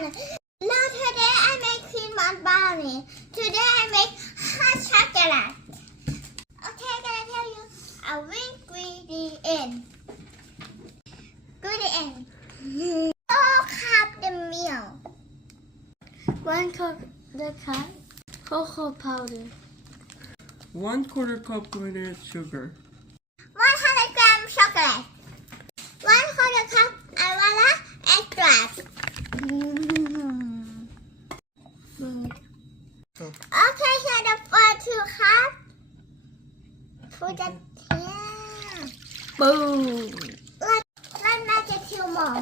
banana. Now today I make cream on brownie. Today I make hot chocolate. Okay, I'm gonna tell you our ingredient. Oh, cup the milk. 1 cup the cocoa powder. 1/4 cup grated sugar. 100 gram chocolate. 1/4 cup vanilla extract. Okay, so the first 2 cups. Put that here. Boom. Let's make it 2 more.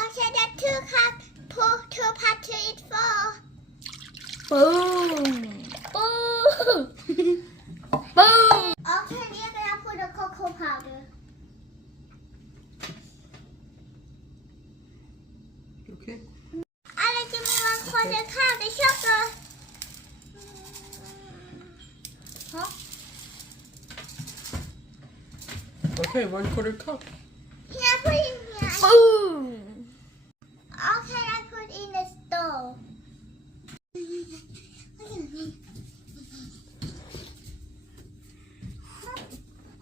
Okay, the 2 cups. Put 2 parts to each 4. Boom. Boom. Boom. Okay, we're gonna put the cocoa powder. Okay. Alec, give me 1/4 cup of sugar. Huh? Okay, 1/4 cup. Here, put it in here. Boom. Okay, I put in the stove.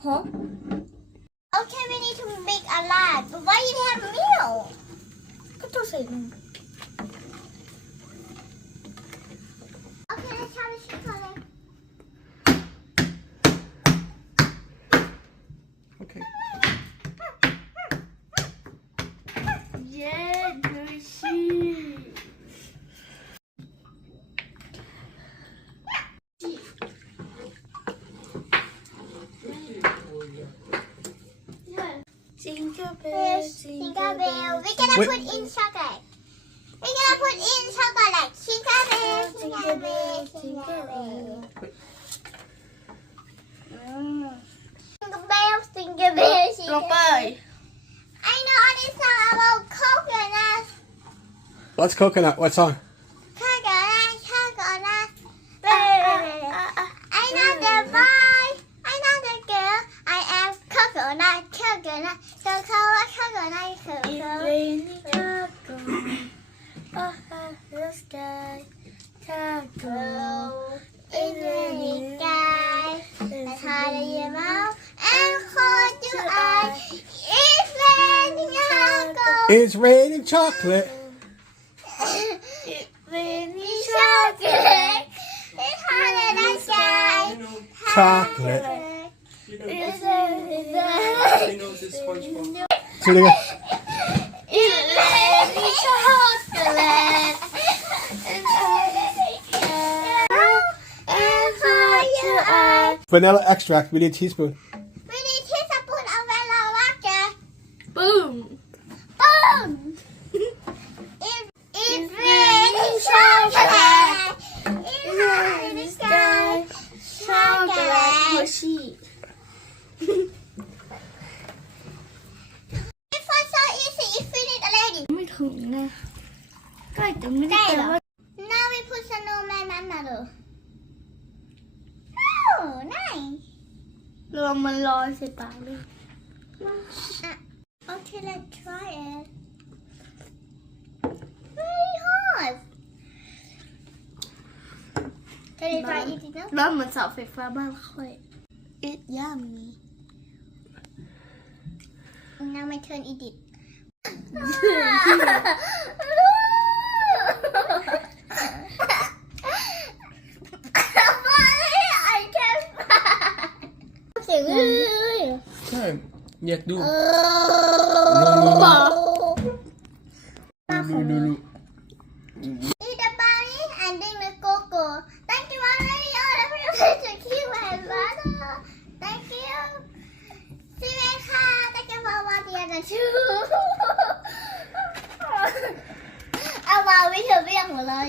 Huh? Okay, we need to make a lot. But why you have milk? ก็ต้องใส่นม Okay, let's try the chocolate. Okay. เย้ดูสิ Jingle bell, Jingle bell. We're gonna Wait. put in chocolate. We're gonna put in chocolate. Jingle bell, jingle bell, jingle bell. Jingle bell, jingle bell, ลง jingle ไป bell. I know this song about coconut. What's coconut? What song? Coconut, coconut. I know the boy. I know the girl. I am coconut, coconut. So coconut, coconut, It's coconut. raining coconut. Oh, the sky. Coconut. It's raining sky. It's hot in your mouth and cold your eye. It's raining coconut. It's raining chocolate. It's raining Chocolate. It's hot in the sky. Chocolate. It's raining chocolate. You know this SpongeBob. It's So they go, raining chocolate. It's hot your eye. vanilla extract. We need a teaspoon. We need teaspoon of vanilla water. Boom. Boom! It's raining chocolate. It's hot in the sky. Chocolate. หัวฉีด It was so easy. It finished already. ไม่ถึงนะใกล้แต่ไม่ได้ ใกล้ แต่ เหรอ ว่า Now we put snowman มันมาเลย Oh, nice. รวมมันลอยใส่ปากเลย Okay, let's try it. Very hot. Can you try it now? ร้อนเหมือนเสาไฟฟ้าบ้านค่อย It's yummy Now my turn eat it. I can't find. เสียงเลย ใช่อยากดู Oh. ดู Eat the brownie and drink the cocoa. Thank you already. All the people to keep my brother. Thank you. See you later. Thank you for watching the show. เอามาวิเธอเรียกหมดเลย